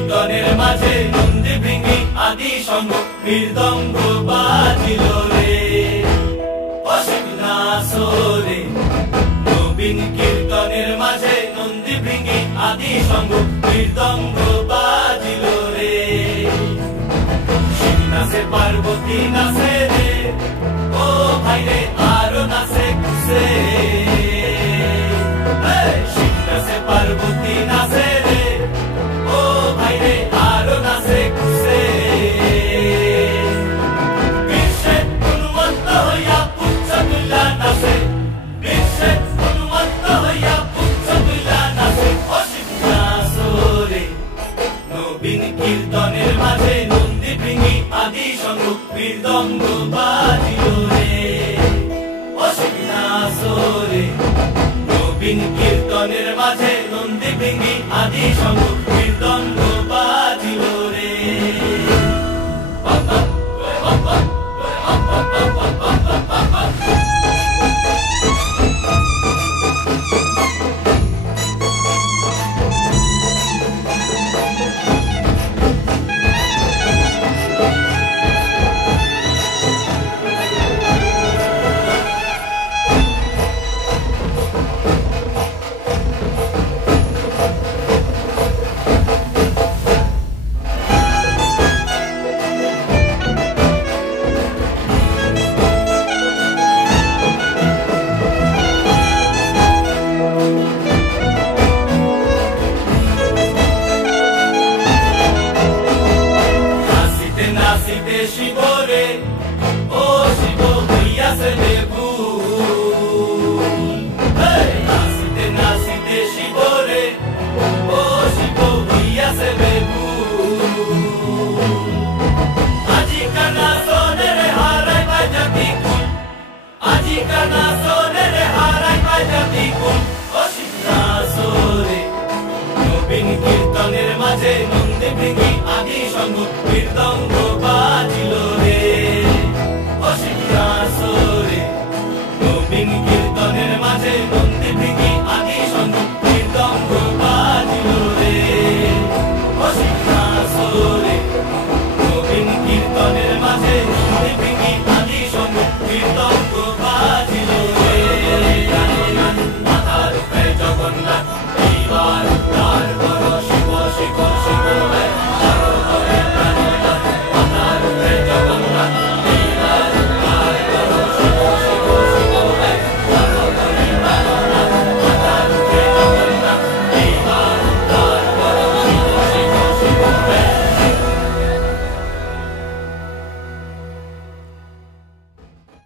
কীর্তনের মাঝে নন্দী ভৃঙ্গি আদি সঙ্গ মৃদঙ্গ বাজিল রে অশিবনাসরে নবীন কীর্তনের মাঝে নন্দী ভৃঙ্গি আদি সঙ্গ মৃদঙ্গ বাজিল রে শিব নাচে পার্বতী নাচে রে ও ভাই রে আরো নাচে খুশে শিব নাচে পার্বতী নাচে রে ও ভাই রে আরো নাচে খুশে বিশ্বে উন্মত্ত হইয়া পুচ্ছ তুল্লা নাচে বিশ্বে উন্মত্ত হইয়া পুচ্ছ তুল্লা নাচে অশিব নাচরে নবীন কীর্তনের মাঝে নন্দী ভৃঙ্গি আদি সঙ্গ মৃদঙ্গ বাজিল রে অশিব নাচরে নবীন কীর্তনের মাঝে নন্দী ভৃঙ্গি আদি সঙ্গ মৃদঙ্গ বাজিল রে শিবরে ও শিব হইয়াছে ভুল নাচিতে নাচিতে শিবরে ও শিব হইয়াছে ভুল আজিকা নাচনের হারাই বাজাতি কুল আজিকা নাচনের হারাই বাজাতি কুল অশিব নাচরে নবীন কীর্তনের মাঝে নন্দী ভৃঙ্গি আদি সঙ্গ মৃদঙ্গ